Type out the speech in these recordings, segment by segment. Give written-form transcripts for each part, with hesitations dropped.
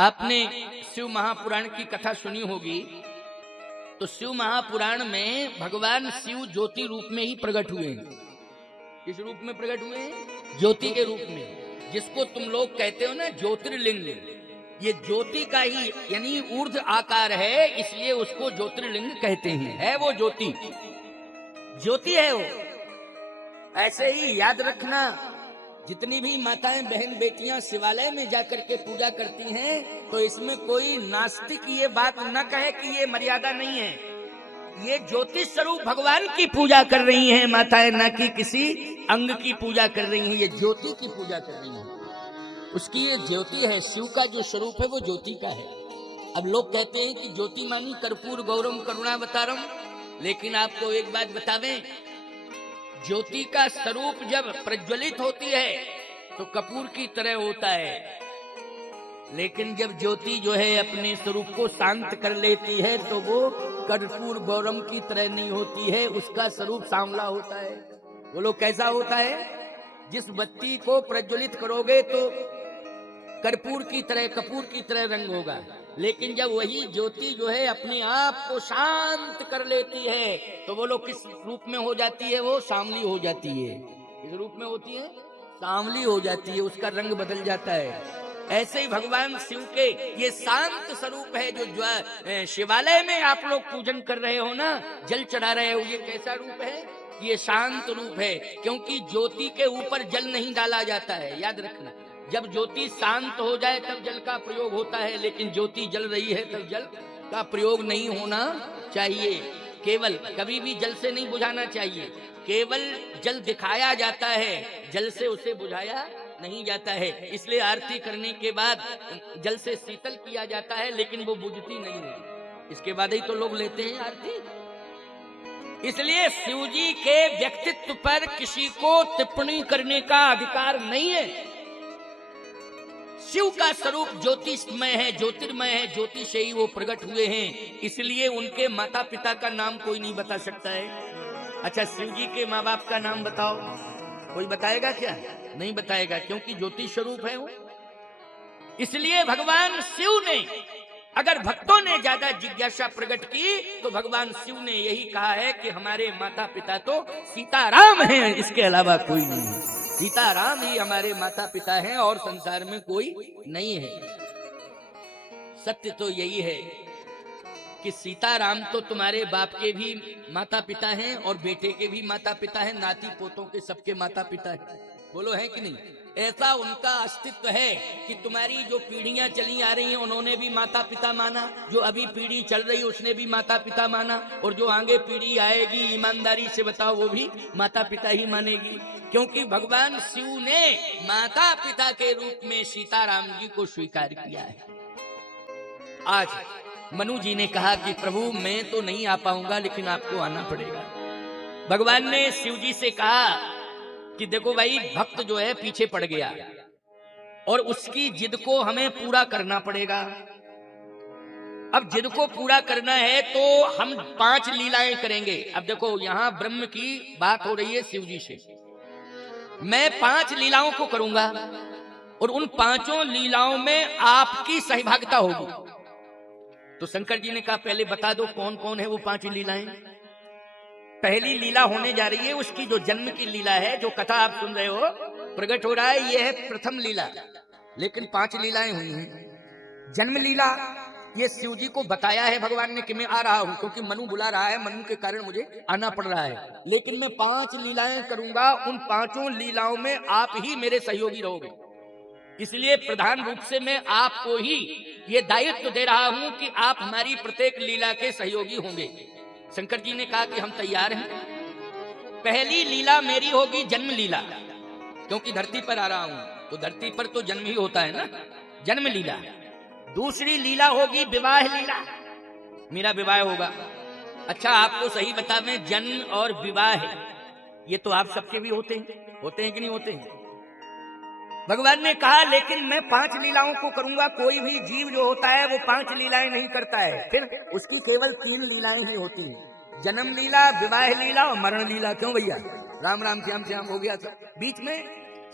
आपने शिव महापुराण की कथा सुनी होगी। तो शिव महापुराण में भगवान शिव ज्योति रूप में ही प्रकट हुए हैं। किस रूप में प्रकट हुए हैं? ज्योति के रूप में। जिसको तुम लोग कहते हो ना ज्योतिर्लिंग, ये ज्योति का ही यानी ऊर्ध्व आकार है, इसलिए उसको ज्योतिर्लिंग कहते हैं। है वो ज्योति, ज्योति है वो। ऐसे ही याद रखना, जितनी भी माताएं बहन बेटियां शिवालय में जाकर के पूजा करती हैं, तो इसमें कोई नास्तिक ये बात न कहे कि ये मर्यादा नहीं है। ये ज्योति स्वरूप भगवान की पूजा कर रही हैं माताएं, न कि किसी अंग की पूजा कर रही हैं। ये ज्योति की पूजा कर रही हैं, उसकी ये ज्योति है। शिव का जो स्वरूप है वो ज्योति का है। अब लोग कहते हैं कि ज्योति मानी कर्पूर गौरम करुणावतारम, लेकिन आपको एक बात बतावें, ज्योति का स्वरूप जब प्रज्वलित होती है तो कपूर की तरह होता है, लेकिन जब ज्योति जो है अपने स्वरूप को शांत कर लेती है तो वो कर्पूर गौरम की तरह नहीं होती है, उसका स्वरूप सांवला होता है। वो लोग कैसा होता है? जिस बत्ती को प्रज्वलित करोगे तो कर्पूर की तरह, कपूर की तरह रंग होगा, लेकिन जब वही ज्योति जो है अपने आप को शांत कर लेती है तो वो लोग किस रूप में हो जाती है? वो सांवली हो जाती है। किस रूप में होती है? सांवली हो जाती है, उसका रंग बदल जाता है। ऐसे ही भगवान शिव के ये शांत स्वरूप है जो शिवालय में आप लोग पूजन कर रहे हो ना, जल चढ़ा रहे हो, ये कैसा रूप है? ये शांत रूप है, क्योंकि ज्योति के ऊपर जल नहीं डाला जाता है। याद रखना, जब ज्योति शांत हो जाए तब जल का प्रयोग होता है, लेकिन ज्योति जल रही है तब जल का प्रयोग नहीं होना चाहिए। केवल कभी भी जल से नहीं बुझाना चाहिए, केवल जल दिखाया जाता है, जल से उसे बुझाया नहीं जाता है। इसलिए आरती करने के बाद जल से शीतल किया जाता है, लेकिन वो बुझती नहीं है। इसके बाद ही तो लोग लेते हैं आरती। इसलिए शिव जी के व्यक्तित्व पर किसी को टिप्पणी करने का अधिकार नहीं है। शिव का स्वरूप ज्योतिषमय है, ज्योतिर्मय है, ज्योति से ही वो प्रकट हुए हैं, इसलिए उनके माता पिता का नाम कोई नहीं बता सकता है। अच्छा, शिव जी के माँ बाप का नाम बताओ, कोई बताएगा क्या? नहीं बताएगा, क्योंकि ज्योति स्वरूप है वो। इसलिए भगवान शिव ने, अगर भक्तों ने ज्यादा जिज्ञासा प्रकट की तो भगवान शिव ने यही कहा है कि हमारे माता पिता तो सीताराम हैं, इसके अलावा कोई नहीं है। सीताराम ही हमारे माता पिता हैं और संसार में कोई नहीं है। सत्य तो यही है कि सीताराम तो तुम्हारे बाप के भी माता पिता हैं और बेटे के भी माता पिता हैं, नाती पोतों के सबके माता पिता हैं। बोलो है कि नहीं? ऐसा उनका अस्तित्व है कि तुम्हारी जो पीढ़ियां चली आ रही हैं उन्होंने भी माता पिता माना, जो अभी पीढ़ी चल रही उसने भी माता पिता माना, और जो आगे पीढ़ी आएगी ईमानदारी से बताओ वो भी माता पिता ही मानेगी, क्योंकि भगवान शिव ने माता पिता के रूप में सीताराम जी को स्वीकार किया है। आज मनु जी ने कहा कि प्रभु मैं तो नहीं आ पाऊंगा, लेकिन आपको आना पड़ेगा। भगवान ने शिव जी से कहा कि देखो भाई, भक्त जो है पीछे पड़ गया और उसकी जिद को हमें पूरा करना पड़ेगा। अब जिद को पूरा करना है तो हम 5 लीलाएं करेंगे। अब देखो, यहाँ ब्रह्म की बात हो रही है शिव जी से। मैं 5 लीलाओं को करूंगा और उन 5 लीलाओं में आपकी सहभागिता होगी। तो शंकर जी ने कहा पहले बता दो कौन कौन है वो 5 लीलाएं। पहली लीला होने जा रही है उसकी जो जन्म की लीला है, जो कथा आप सुन रहे हो, प्रकट हो रहा है, ये है प्रथम लीला, लेकिन 5 लीलाएं हुई हैं। जन्म लीला ये शिव जी को बताया है भगवान ने कि मैं आ रहा हूं, क्योंकि मनु बुला रहा है, मनु के कारण मुझे आना पड़ रहा है, लेकिन मैं 5 लीलाएं करूंगा, उन 5 लीलाओं में आप ही मेरे सहयोगी रहोगे। इसलिए प्रधान रूप से मैं आपको ही ये दायित्व दे रहा हूं कि आप हमारी प्रत्येक लीला के सहयोगी होंगे। शंकर जी ने कहा कि हम तैयार हैं। पहली लीला मेरी होगी जन्म लीला, क्योंकि धरती पर आ रहा हूं तो धरती पर तो जन्म ही होता है ना, जन्म लीला। दूसरी लीला होगी विवाह लीला, मेरा विवाह होगा। अच्छा, आपको सही बता दें, जन्म और विवाह ये तो आप सबके भी होते हैं कि नहीं होते हैं? भगवान ने कहा लेकिन मैं 5 लीलाओं को करूंगा। कोई भी जीव जो होता है वो 5 लीलाएं नहीं करता है, फिर उसकी केवल 3 लीलाएं ही होती हैं, जन्म लीला, विवाह लीला और मरण लीला। क्यों भैया? राम राम श्याम श्याम हो गया सब, बीच में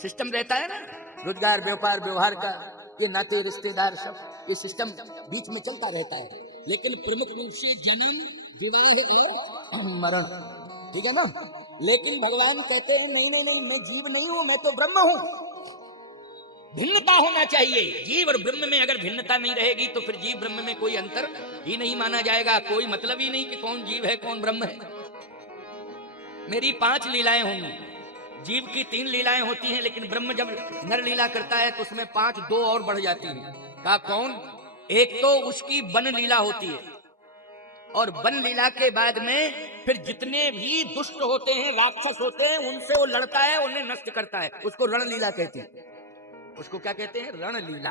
सिस्टम रहता है ना, रोजगार व्यापार व्यवहार का, ये नाते रिश्तेदार सब। ये सिस्टम बीच में चलता रहता है, लेकिन प्रमुख रूप से जन्म, विवाह और मरण, ठीक है ना। लेकिन भगवान कहते हैं नहीं नहीं नहीं, मैं जीव नहीं हूं, मैं तो ब्रह्म हूं। भिन्नता होना चाहिए। जीव और ब्रह्म में अगर भिन्नता नहीं रहेगी तो फिर जीव ब्रह्म में कोई अंतर ही नहीं माना जाएगा, कोई मतलब ही नहीं कि कौन जीव है कौन ब्रह्म है। मेरी 5 लीलाएं होंगी, जीव की 3 लीलाएं होती हैं, लेकिन ब्रह्म जब नर लीला करता है तो उसमें 5 2 और बढ़ जाती हैं। कहा कौन? एक तो उसकी वन लीला होती है, और वन लीला के बाद में फिर जितने भी दुष्ट होते हैं, राक्षस होते हैं, उनसे वो लड़ता है, उन्हें नष्ट करता है, उसको रण लीला कहते हैं। उसको क्या कहते हैं? रण लीला।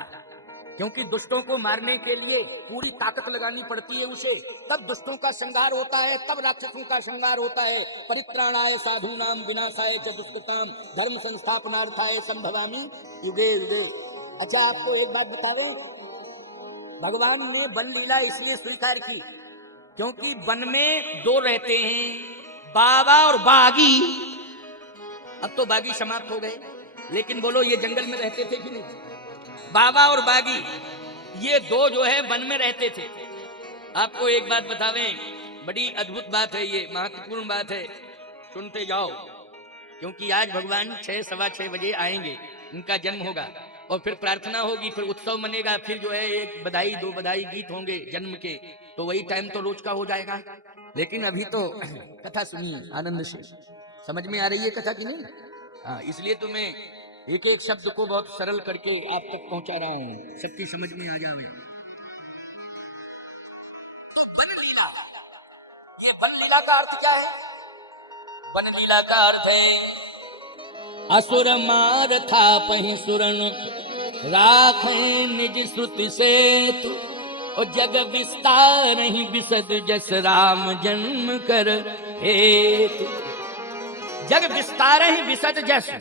क्योंकि दुष्टों को मारने के लिए पूरी ताकत लगानी पड़ती है उसे, तब दुष्टों का संहार होता है, तब राक्षसों का संहार होता है। परित्राणाय साधूनां विनाशाय च दुष्कृतां धर्म संस्थापनार्थाय संभवामि युगे युगे। अच्छा, आपको एक बात बताओ, भगवान ने वन लीला इसलिए स्वीकार की क्योंकि वन में 2 रहते हैं, बाबा और बागी। अब तो बागी समाप्त हो गए, लेकिन बोलो ये जंगल में रहते थे कि नहीं? बाबा और बागी ये 2 जो है वन में रहते थे। आपको एक बात बतावें, बड़ी अद्भुत बात है, ये महत्वपूर्ण बात है, सुनते जाओ। क्योंकि आज भगवान 6 सवा 6 बजे आएंगे, उनका जन्म होगा और फिर प्रार्थना होगी, फिर उत्सव मनेगा, फिर जो है एक बधाई 2 बधाई गीत होंगे जन्म के, तो वही टाइम तो रोज का हो जाएगा। लेकिन अभी तो कथा सुनिए आनंद से, समझ में आ रही है कथा की नहीं? हाँ, इसलिए तो मैं एक एक शब्द को बहुत सरल करके आप तक पहुंचा रहा हूं, सबकी समझ में आ जाए। तो वन लीला, ये वन लीला का अर्थ क्या है? वन लीला का अर्थ है असुर मार था पहि सुरन राखे निज श्रुति से तु, और जग विस्तार ही विसद जस राम जन्म कर हेतु। जग विस्तार ही विसद जस,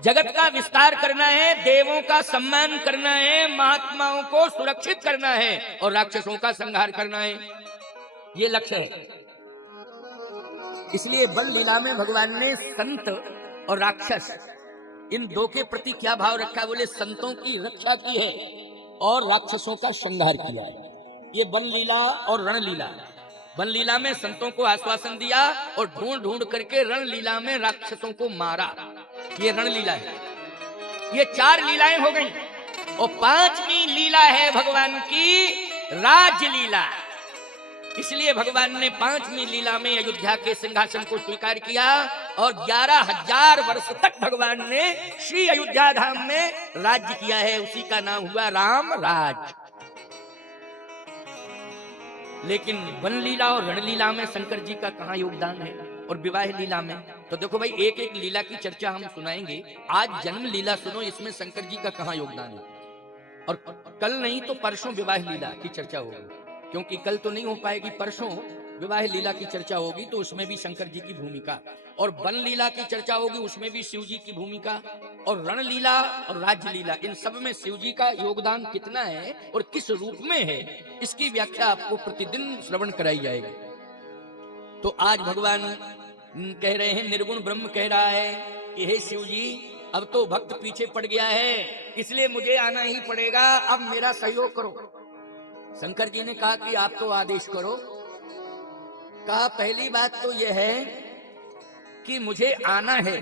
जगत का विस्तार करना है, देवों का सम्मान करना है, महात्माओं को सुरक्षित करना है और राक्षसों का संहार करना है, ये लक्ष्य है। इसलिए बल लीला में भगवान ने संत और राक्षस इन 2 के प्रति क्या भाव रखा? बोले संतों की रक्षा की है और राक्षसों का संहार किया है। ये बन लीला और रण लीला। वन लीला में संतों को आश्वासन दिया और ढूंढ ढूंढ करके रण लीला में राक्षसों को मारा, ये रण लीला है। ये 4 लीलाएं हो गई और 5वीं लीला है भगवान की राज्य लीला। इसलिए भगवान ने 5वीं लीला में अयोध्या के सिंहासन को स्वीकार किया और 11,000 वर्ष तक भगवान ने श्री अयोध्या धाम में राज्य किया है। उसी का नाम हुआ राम राज। लेकिन वन लीला और रण लीला में शंकर जी का कहां योगदान है और विवाह लीला में? तो देखो भाई, एक एक लीला की चर्चा हम सुनाएंगे। आज जन्म लीला सुनो, इसमें शंकर जी का कहां योगदान है, और कल नहीं तो परसों विवाह लीला की चर्चा होगी, क्योंकि कल तो नहीं हो पाएगी, परसों विवाह लीला की चर्चा होगी, तो उसमें भी शंकर जी की भूमिका, और वन लीला की चर्चा होगी, उसमें भी शिव जी की भूमिका, और रण लीला और राज्य लीला, इन सब में शिव जी का योगदान कितना है और किस रूप में है, इसकी व्याख्या आपको प्रतिदिन श्रवण कराई जाएगी। तो आज भगवान कह रहे हैं, निर्गुण ब्रह्म कह रहा है कि हे शिव जी, अब तो भक्त पीछे पड़ गया है, इसलिए मुझे आना ही पड़ेगा, अब मेरा सहयोग करो। शंकर जी ने कहा कि आप तो आदेश करो। कहा पहली बात तो यह है कि मुझे आना है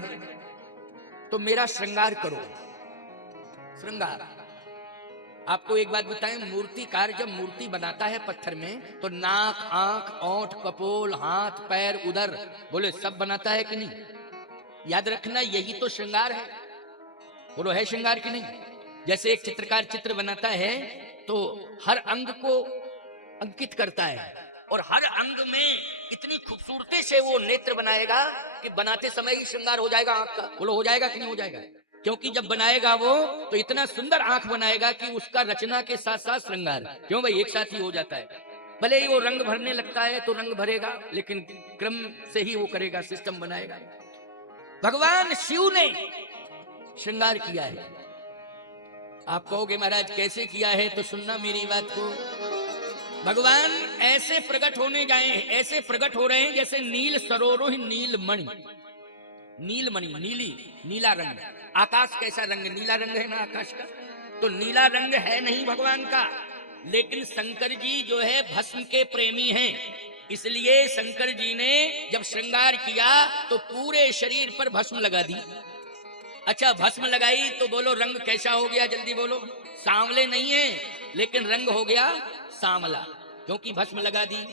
तो मेरा श्रृंगार करो। श्रृंगार, आपको एक बात बताएं, मूर्तिकार जब मूर्ति बनाता है पत्थर में तो नाक, आंख, ओंठ, कपोल, हाथ, पैर, उदर, बोले सब बनाता है कि नहीं? याद रखना, यही तो श्रृंगार है। बोलो है श्रृंगार कि नहीं? जैसे एक चित्रकार चित्र बनाता है तो हर अंग को अंकित करता है और हर अंग में इतनी खूबसूरती से वो नेत्र बनाएगा कि बनाते समय ही श्रृंगार हो जाएगा आंख का। बोलो हो जाएगा कि नहीं हो जाएगा? क्योंकि जब बनाएगा वो तो इतना सुंदर आंख बनाएगा कि उसका रचना के साथ साथ श्रृंगार, क्यों भाई, एक साथ ही हो जाता है। भले ही वो रंग भरने लगता है तो रंग भरेगा, लेकिन क्रम से ही वो करेगा, सिस्टम बनाएगा। भगवान शिव ने श्रृंगार किया है। आप कहोगे महाराज कैसे किया है, तो सुनना मेरी बात को। भगवान ऐसे प्रकट होने जाए, ऐसे प्रकट हो रहे हैं जैसे नील सरोरुह नील मणि। नील मणि, नीली, नीला रंग। आकाश कैसा रंग? नीला रंग है ना आकाश का। तो नीला रंग है नहीं भगवान का। लेकिन शंकर जी जो है भस्म के प्रेमी हैं, इसलिए शंकर जी ने जब श्रृंगार किया तो पूरे शरीर पर भस्म लगा दी। अच्छा, भस्म लगाई तो बोलो रंग कैसा हो गया, जल्दी बोलो। सांवले नहीं है, लेकिन रंग हो गया सांवला, क्योंकि भस्म लगा दी।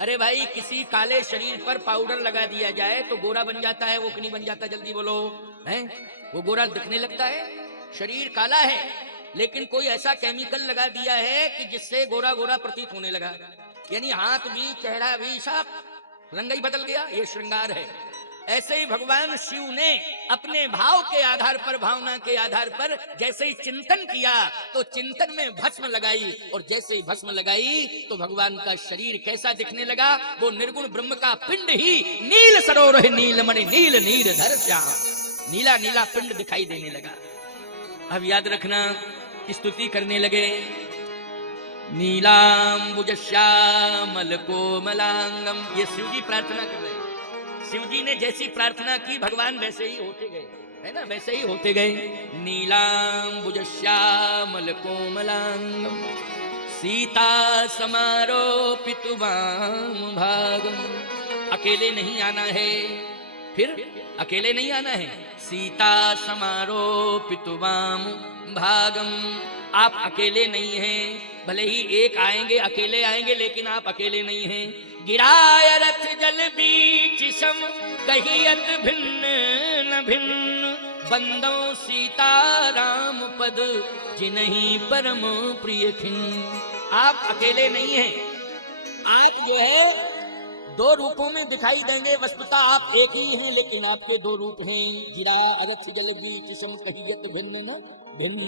अरे भाई, किसी काले शरीर पर पाउडर लगा दिया जाए तो गोरा बन जाता है, वो नहीं बन जाता, जल्दी बोलो, हैं? वो गोरा दिखने लगता है, शरीर काला है, लेकिन कोई ऐसा केमिकल लगा दिया है कि जिससे गोरा गोरा प्रतीत होने लगा, यानी हाथ भी चेहरा भी सब रंग ही बदल गया। ये श्रृंगार है। ऐसे ही भगवान शिव ने अपने भाव के आधार पर, भावना के आधार पर जैसे ही चिंतन किया तो चिंतन में भस्म लगाई, और जैसे ही भस्म लगाई तो भगवान का शरीर कैसा दिखने लगा, वो निर्गुण ब्रह्म का पिंड ही नील सरोवर नीलमणि नील नीर धर श्याम, नीला नीला पिंड दिखाई देने लगा। अब याद रखना, स्तुति करने लगे, नीलांबुज श्यामल कोमलांगम। ये शिव जी प्रार्थना कर रहे हैं। शिव जी ने जैसी प्रार्थना की भगवान वैसे ही होते गए, है ना, वैसे ही होते गए। नीलांबुज श्यामल कोमलांगम सीता समारोपितु वाम भागम। अकेले नहीं आना है, फिर अकेले नहीं आना है। सीता समारोपितु वाम भागम, आप अकेले नहीं हैं, भले ही एक आएंगे, अकेले आएंगे, लेकिन आप अकेले नहीं हैं। गिराय रथ जल बीच सम कहियत भिन्न न भिन्न, बंदो सीता राम पद जिन्हीं परम प्रिय खिन्न। आप अकेले नहीं हैं, आप जो है दो रूपों में दिखाई देंगे, वस्तुतः आप एक ही हैं, लेकिन आपके दो रूप हैं। गिरा रथ जल बीच सम कहियत भिन्न न भिन्न,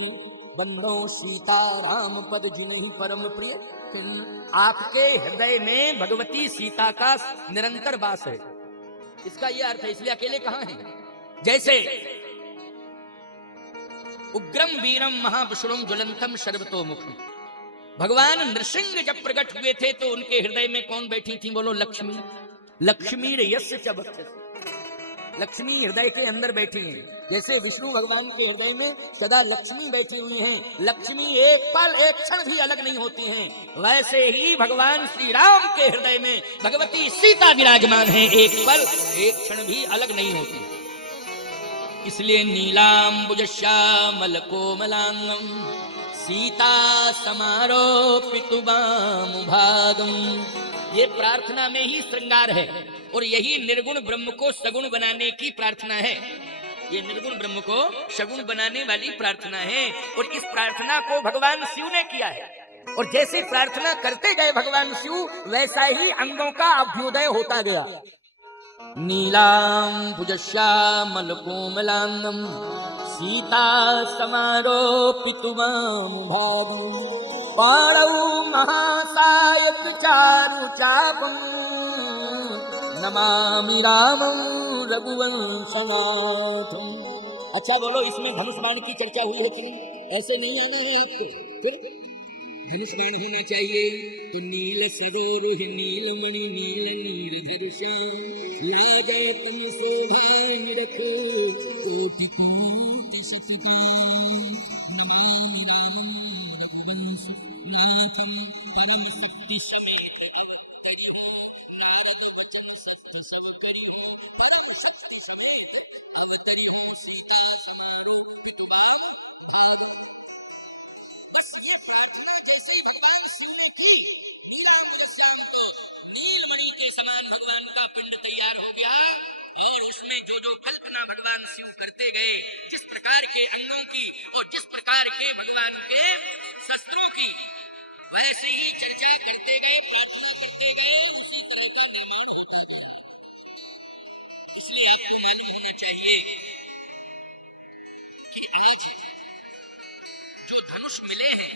बंदो सीता राम पद जिन्हीं परम प्रिय। आपके हृदय में भगवती सीता का निरंतर वास है, इसका यह अर्थ है। इसलिए अकेले कहां हैं? जैसे उग्रम वीरम महाविष्णुम ज्वलंतम सर्वतोमुखम, भगवान नृसिंह जब प्रकट हुए थे तो उनके हृदय में कौन बैठी थी, बोलो? लक्ष्मी। लक्ष्मी यस्य च वक्षसि, लक्ष्मी हृदय के अंदर बैठी हैं। जैसे विष्णु भगवान के हृदय में सदा लक्ष्मी बैठी हुई हैं, लक्ष्मी एक पल एक क्षण भी अलग नहीं होती हैं, वैसे ही भगवान श्री राम के हृदय में भगवती सीता विराजमान हैं, एक पल एक क्षण भी अलग नहीं होती। इसलिए नीलांबुज श्यामल कोमलांगम सीता समारोपितु वाम भागम। ये प्रार्थना में ही श्रृंगार है, और यही निर्गुण ब्रह्म को सगुण बनाने की प्रार्थना है। ये निर्गुण ब्रह्म को सगुण बनाने वाली प्रार्थना है, और इस प्रार्थना को भगवान शिव ने किया है। और जैसे प्रार्थना करते गए भगवान शिव, वैसा ही अंगों का अभ्युदय होता गया। नीलांबुज श्यामल कोमलांगम सीता समारोपितु वाम भागम, पाणौ महासायक चारु चापम नमामि रामं रघुवंशनाथम। अच्छा बोलो, इसमें धनुष बाण की चर्चा हुई है कि नहीं? ऐसे नहीं आना है आपको, फिर धनुष बाण होना चाहिए। तो नील सरोरुह नीलमणि नील नीरधर श्याम, लागे तुम शोभा निरखो कोटि कोटि शतपी, नमामि रामं रघुवंशनाथम परम शक्ति समर्थ। भगवान का पिंड तैयार हो गया, और उसमें जो जो कल्पना भगवान शिव करते गए, जिस प्रकार के अंगों की और जिस प्रकार के भगवान के शस्त्रों की, वैसे ही चर्चा करते गए, प्रार्थना करते गए, उसी तरह का निर्माण होता गया। इसलिए मालूम होना चाहिए कि आज जो धनुष मिले हैं,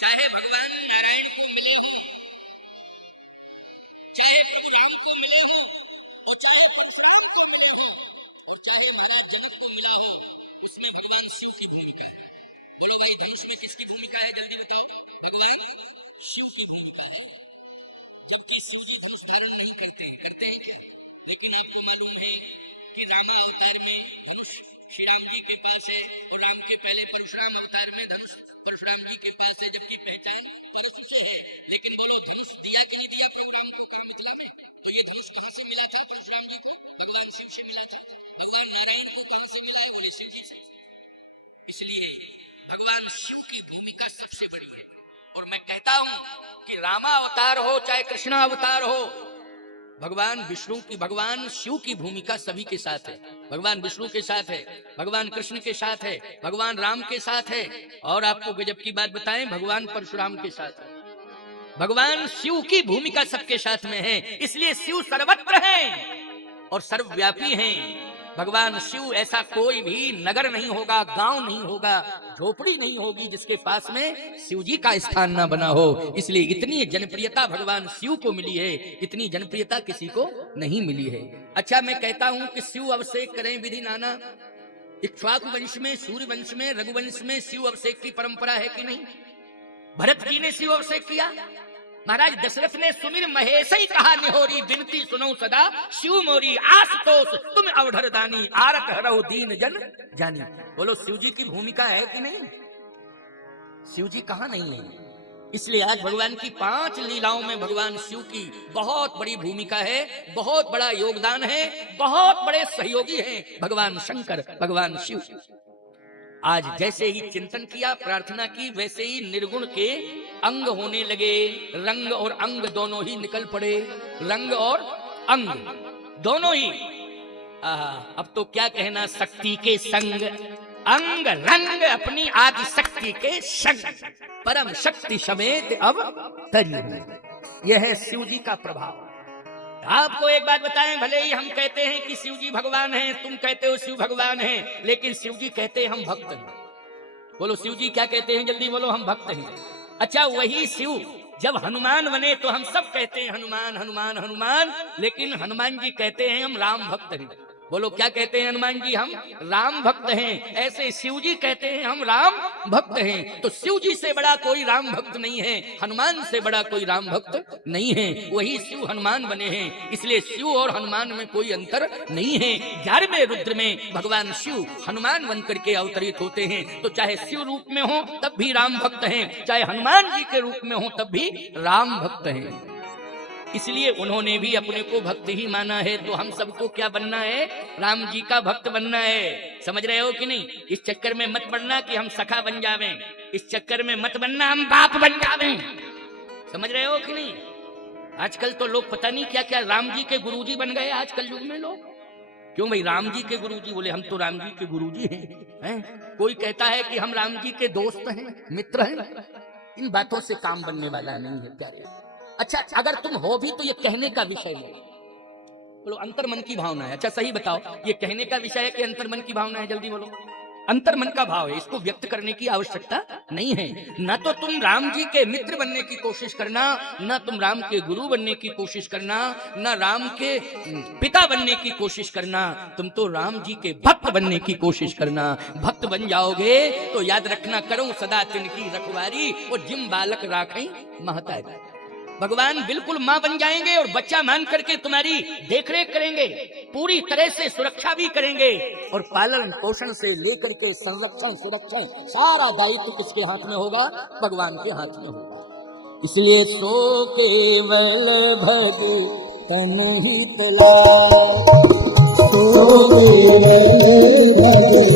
चाहे भगवान नारायण को मिले हो, चाहे भगवान को मिले हो, उसमें भगवान शिव की भूमिका है। बड़े भाई धनुष में किसकी भूमिका है, जल्दी बताओ? भगवान शिव की भूमिका है। जबकि शिव जी धनुष धारण नहीं करते हैं, लेकिन आपको मालूम है कि राम अवतार में धनुष श्री राम जी के बल से, राम के पहले परशुराम अवतार में धनुष परशुराम जी के बल से जबकि पहचान धनुष ही है, लेकिन बोलो धनुष दिया कि नहीं दिया भगवान को, क्या मतलब है? तो ये धनुष कहाँ से मिला था परशुराम जी को? भगवान शिव से मिला था। भगवान नारायण को कहाँ से मिला? बोले शिव जी से। इसलिए भगवान शिव की भूमिका सबसे बड़ी है। और मैं कहता हूं कि रामा अवतार हो चाहे कृष्णा अवतार हो, भगवान विष्णु की, भगवान शिव की भूमिका सभी के साथ है। भगवान विष्णु के साथ है, भगवान कृष्ण के साथ है, भगवान राम के साथ है, और आपको गजब की बात बताएं, भगवान परशुराम के साथ है। भगवान शिव की भूमिका सबके साथ में है। इसलिए शिव सर्वत्र हैं और सर्वव्यापी हैं। भगवान शिव, ऐसा कोई भी नगर नहीं होगा, गांव नहीं होगा, झोपड़ी नहीं होगी जिसके पास में शिव जी का स्थान ना बना हो। इसलिए इतनी जनप्रियता भगवान शिव को मिली है, इतनी जनप्रियता किसी को नहीं मिली है। अच्छा, मैं कहता हूं कि शिव अभिषेक करें विधि नाना। इक्ष्वाकु वंश में, सूर्य वंश में, रघुवंश में शिव अभिषेक की परंपरा है कि नहीं? भरत जी ने शिव अभिषेक किया। महाराज दशरथ ने सुमिर महेश ही कहा निहोरी, बिनती सुनो सदा शिव मोरी, आशुतोष तुम अवधर दानी, आरत हरहु दीन जन जानी। बोलो शिव जी की भूमिका है कि नहीं? शिव जी कहां नहीं है? इसलिए आज भगवान की 5 लीलाओं में भगवान शिव की बहुत बड़ी भूमिका है, बहुत बड़ा योगदान है, बहुत बड़े सहयोगी हैं भगवान शंकर, भगवान शिव। आज जैसे ही चिंतन किया, प्रार्थना की, वैसे ही निर्गुण के अंग होने लगे। रंग और अंग दोनों ही निकल पड़े, रंग और अंग दोनों ही। अब तो क्या कहना, शक्ति के संग अंग रंग, अपनी आदि शक्ति के संग, परम शक्ति समेत अब तरी। यह है शिव जी का प्रभाव। आपको एक बात बताएं, भले ही हम कहते हैं कि शिव जी भगवान हैं, तुम कहते हो शिव भगवान हैं, लेकिन शिव जी कहते हैं हम भक्त हैं। बोलो शिव जी क्या कहते हैं? जल्दी बोलो, हम भक्त हैं। अच्छा, वही शिव जब हनुमान बने तो हम सब कहते हैं हनुमान हनुमान हनुमान, लेकिन हनुमान जी कहते हैं हम राम भक्त हैं। बोलो क्या कहते हैं हनुमान जी? हम राम भक्त हैं। ऐसे शिव जी कहते हैं हम राम भक्त हैं। तो शिव जी से बड़ा कोई राम भक्त नहीं है, हनुमान से बड़ा कोई राम भक्त नहीं है। वही शिव हनुमान बने हैं। इसलिए शिव और हनुमान में कोई अंतर नहीं है। 11वें रुद्र में भगवान शिव हनुमान बन करके अवतरित होते हैं। तो चाहे शिव रूप में हो तब भी राम भक्त हैं, चाहे हनुमान जी के रूप में हो तब भी राम भक्त हैं। इसलिए उन्होंने भी अपने को भक्त ही माना है। तो हम सबको क्या बनना है? राम जी का भक्त बनना है। समझ रहे हो कि नहीं? इस चक्कर में मत पड़ना कि हम सखा बन जावें, इस चक्कर में मत बनना हम बाप बन जावें। समझ रहे हो कि नहीं? आजकल तो लोग पता नहीं क्या क्या राम जी के गुरुजी बन गए आजकल युग में लोग। क्यों भाई राम जी के गुरुजी? बोले हम तो राम जी के गुरुजी हैं। कोई कहता है कि हम राम जी के दोस्त हैं, मित्र हैं। इन बातों से काम बनने वाला नहीं है प्यारे। अच्छा, अगर तुम हो भी तो ये कहने का विषय नहीं। बोलो अंतर्मन की भावना है। अच्छा सही बताओ, ये कहने का विषय है कि अंतर्मन की भावना है? जल्दी बोलो। अंतर्मन का भाव है, इसको व्यक्त करने की आवश्यकता नहीं है। न तो तुम राम जी के मित्र बनने की कोशिश करना, न तुम राम के गुरु बनने की कोशिश करना, न राम के पिता बनने की कोशिश करना। तुम तो राम जी के भक्त बनने की कोशिश करना। भक्त बन जाओगे तो याद रखना, करो सदा तिनकी रखवारी, और जिम बालक राखें महतारी। भगवान बिल्कुल मां बन जाएंगे और बच्चा मान करके तुम्हारी देखरेख करेंगे, पूरी तरह से सुरक्षा भी करेंगे, और पालन पोषण से लेकर के संरक्षण सुरक्षण सारा दायित्व किसके हाथ में होगा? भगवान के हाथ में होगा। इसलिए सो केवल भगतन हित लाए, सो केवल भगतन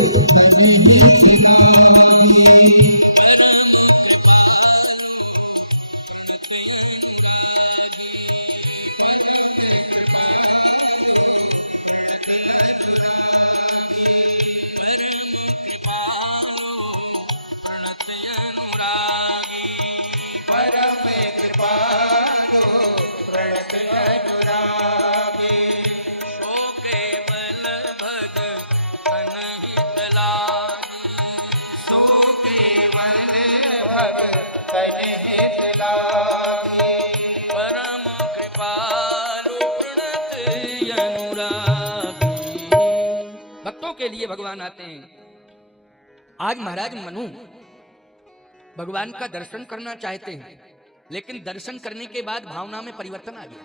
भक्तों के लिए भगवान आते हैं। आज महाराज मनु भगवान का दर्शन करना चाहते हैं, लेकिन दर्शन करने के बाद भावना में परिवर्तन आ गया।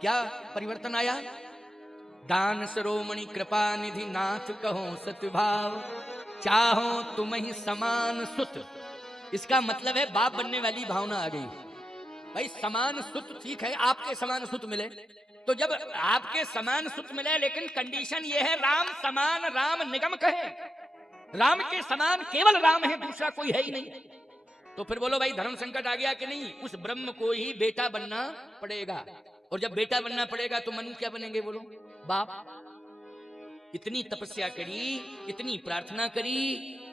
क्या परिवर्तन आया? दान शिरोमणि कृपा निधि नाथ कहो सतभाव, चाहो तुम ही समान सुत। इसका मतलब है बाप बनने वाली भावना आ गई। भाई समान सुत ठीक है, आपके समान सुत मिले, तो जब आपके समान सुत मिले, लेकिन कंडीशन ये है राम समान राम निगम कहे, राम के समान केवल राम है, दूसरा कोई है ही नहीं। तो फिर बोलो भाई धर्म संकट आ गया कि नहीं? उस ब्रह्म को ही बेटा बनना पड़ेगा, और जब बेटा बनना पड़ेगा तो मनु क्या बनेंगे? बोलो बाप। इतनी तपस्या करी, इतनी प्रार्थना करी,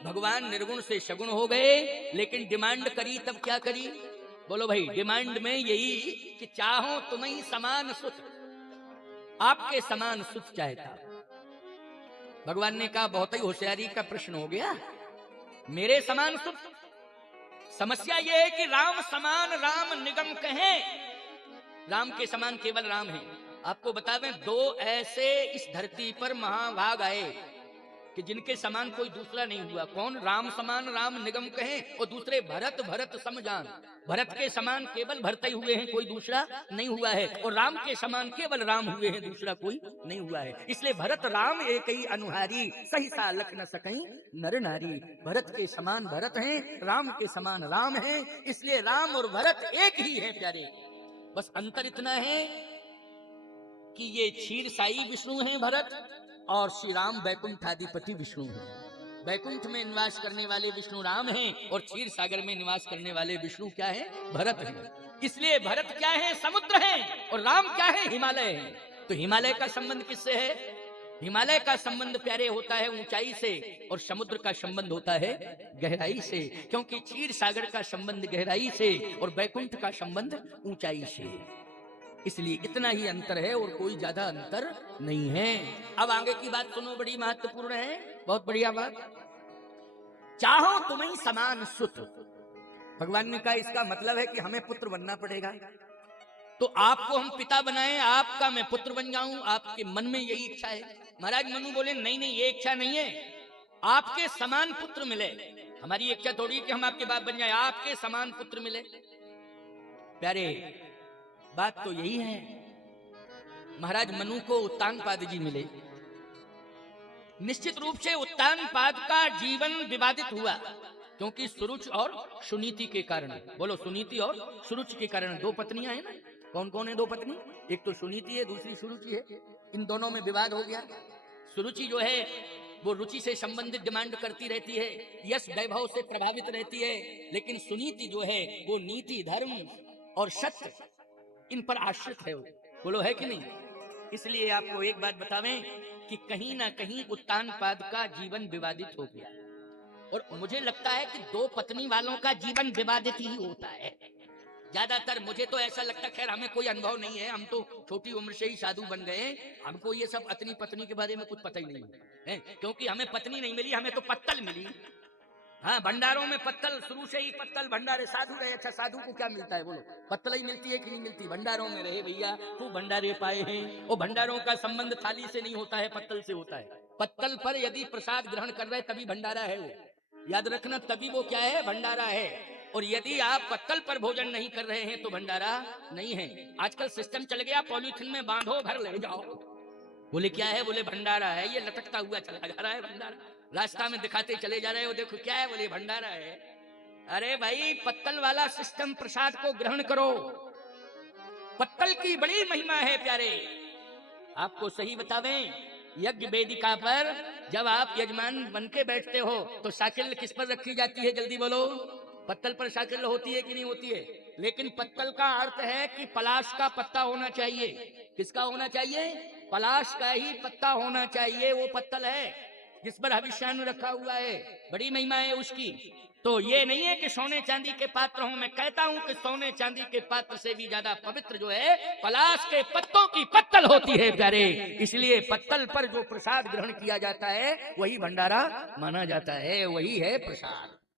भगवान निर्गुण से सगुण हो गए, लेकिन डिमांड करी तब क्या करी? बोलो भाई डिमांड में यही कि चाहो तुम ही समान सुत, आपके समान सुत चाहता। भगवान ने कहा बहुत ही होशियारी का प्रश्न हो गया, मेरे समान सुत। समस्या यह है कि राम समान राम निगम कहें, राम के समान केवल राम है। आपको बता दें, दो ऐसे इस धरती पर महाभाग आए कि जिनके समान कोई दूसरा नहीं हुआ। कौन? राम समान राम निगम कहें, और दूसरे भरत भरत समजान। भरत के समान केवल भरत ही हुए हैं, कोई दूसरा नहीं हुआ है, और राम के समान केवल राम हुए हैं, दूसरा कोई नहीं हुआ है। इसलिए भरत राम एक ही अनुहारी, सहसा लख न सकहीं नर नारी। भरत के समान भरत हैं, राम के समान राम हैं, इसलिए राम और भरत एक ही हैं प्यारे। बस अंतर इतना है कि ये क्षीर साई विष्णु हैं भरत, और श्री राम बैकुंठाधिपति विष्णु हैं। बैकुंठ में निवास करने वाले विष्णु राम हैं, और क्षीर सागर में निवास करने वाले विष्णु क्या है? भरत हैं। इसलिए भरत क्या है? समुद्र हैं, और राम क्या है? हिमालय है। तो हिमालय का संबंध किससे है? हिमालय का संबंध प्यारे होता है ऊंचाई से, और समुद्र का संबंध होता है गहराई से, क्योंकि क्षीर सागर का संबंध गहराई से और बैकुंठ का संबंध ऊंचाई से। इसलिए इतना ही अंतर है और कोई ज्यादा अंतर नहीं है। अब आगे की बात सुनो, बड़ी महत्वपूर्ण है, बहुत बढ़िया बात। चाहो तुम्हें समान सुत, भगवान ने कहा इसका मतलब है कि हमें पुत्र बनना पड़ेगा। तो आपको हम पिता बनाएं, आपका मैं पुत्र बन जाऊं, आपके मन में यही इच्छा है। महाराज मनु बोले नहीं नहीं, ये इच्छा नहीं है, आपके समान पुत्र मिले। हमारी इच्छा थोड़ी कि हम आपके बाप बन जाए, आपके समान पुत्र मिले। प्यारे बात तो यही है। महाराज मनु को उत्तानपाद जी मिले। निश्चित रूप से उत्तानपाद का जीवन विवादित हुआ, क्योंकि सुरुचि और सुनीति के कारण। बोलो सुनीति और सुरुचि के कारण। दो पत्नियां हैं ना, कौन कौन है दो पत्नी? एक तो सुनीति है, दूसरी सुरुचि है। इन दोनों में विवाद हो गया। सुरुचि जो है वो रुचि से संबंधित डिमांड करती रहती है, यश वैभव से प्रभावित रहती है, लेकिन सुनीति जो है वो नीति धर्म और सत्य इन पर आश्रित है। बोलो है कि नहीं? इसलिए आपको एक बात बतावें कि कहीं ना कहीं उत्तानपाद का जीवन विवादित हो गया, और मुझे लगता है कि दो पत्नी वालों का जीवन विवादित ही होता है ज्यादातर। मुझे तो ऐसा लगता है, खैर हमें कोई अनुभव नहीं है, हम तो छोटी उम्र से ही साधु बन गए, हमको ये सब अतनी पत्नी के बारे में कुछ पता ही नहीं है, क्योंकि हमें पत्नी नहीं मिली, हमें तो पत्तल मिली। हाँ, भंडारों में पत्तल, शुरू से ही पत्तल भंडारे। साधु रहे, अच्छा साधु को क्या मिलता है? बोलो पत्तल ही मिलती है कि नहीं मिलती? भंडारों में रहे भैया, खूब भंडारे पाए हैं। वो भंडारों का संबंध थाली से नहीं होता है, पत्तल से होता है। पत्तल पर यदि प्रसाद ग्रहण कर रहे तभी भंडारा है, वो याद रखना, तभी वो क्या है? भंडारा है। और यदि आप पत्तल पर भोजन नहीं कर रहे हैं तो भंडारा नहीं है। आजकल सिस्टम चल गया, पॉलीथिन में बांधो, घर ले जाओ। बोले क्या है? बोले भंडारा है, ये लटकता हुआ चला जा रहा है भंडारा, रास्ता में दिखाते चले जा रहे हो, देखो क्या है? बोले भंडारा है। अरे भाई पत्तल वाला सिस्टम, प्रसाद को ग्रहण करो। पत्तल की बड़ी महिमा है प्यारे। आपको सही बतावें, यज्ञ वेदिका पर जब आप यजमान बन के बैठते हो तो साकिल किस पर रखी जाती है? जल्दी बोलो। पत्तल पर साकिल होती है कि नहीं होती है? लेकिन पत्तल का अर्थ है कि पलाश का पत्ता होना चाहिए। किसका होना चाहिए? पलाश का ही पत्ता होना चाहिए। वो पत्तल है जिस पर हविष्यान्न रखा हुआ है, बड़ी महिमा है उसकी। तो ये नहीं है कि सोने चांदी के पात्र हूं। मैं कहता हूं कि सोने चांदी के पात्र से भी ज्यादा पवित्र जो है पलाश के पत्तों की पत्तल होती है प्यारे। इसलिए पत्तल पर जो प्रसाद ग्रहण किया जाता है वही भंडारा माना जाता है, वही है प्रसाद।